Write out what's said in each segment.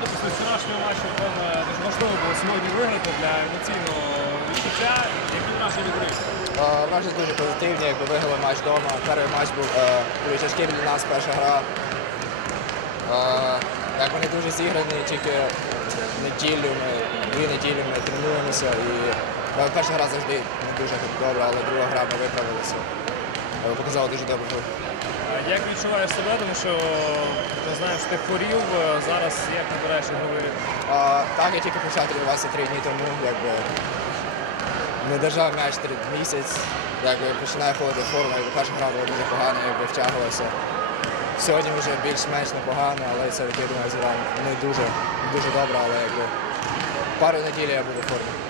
команду після вчорашнього матчу напевно, дуже важливо було сьогодні виграти для емоційного відчуття. Які враження від гри? Е, Враження дуже позитивні, якби виграли матч вдома. Перший матч був е, дуже тяжкий для нас, перша гра. Як вони дуже зіграні, тільки неділю ми, дві неділі ми тренуємося і е, перша гра завжди не дуже добра, але друга гра ми виправилися. Е, Показали дуже добру гру. А Як відчуваєш себе, тому що ти знаєш, ти хворів, е, зараз як набираєш ігровий ритм? Так, я тільки почав тренуватися три дні тому, якби не держав м'яч місяць, якби починає ходити форма, якби перша гра була дуже погана, якби втягувався. Сьогодні вже більш-менш непогано, але це я думаю, зіграв не дуже, дуже добре, але якби пару неділь я буду в формі.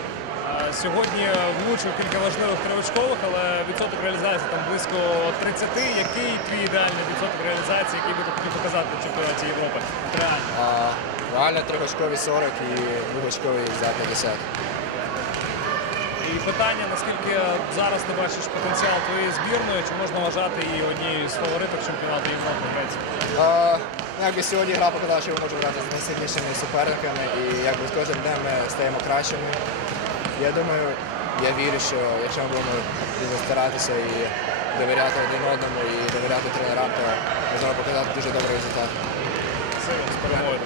Сьогодні влучив кілька важливих тривочкових, але відсоток реалізації там близько 30. Який твій ідеальний відсоток реалізації, який би ти хотів показати на чемпіонаті Європи? Реально. А, реально трьохочкові 40 і двохочкові за 50. І питання, наскільки зараз ти бачиш потенціал твоєї збірної, чи можна вважати її однією з фавориток чемпіонату Європи в? А, ну, якби сьогодні гра показала, що ми можемо грати з найсильнішими суперниками і якби з кожним днем ми стаємо кращими. Я думаю, я вірю, що якщо ми будемо старатися і довіряти один одному і довіряти тренерам, то ми зможемо показати дуже добрий результат. Це з перемогою.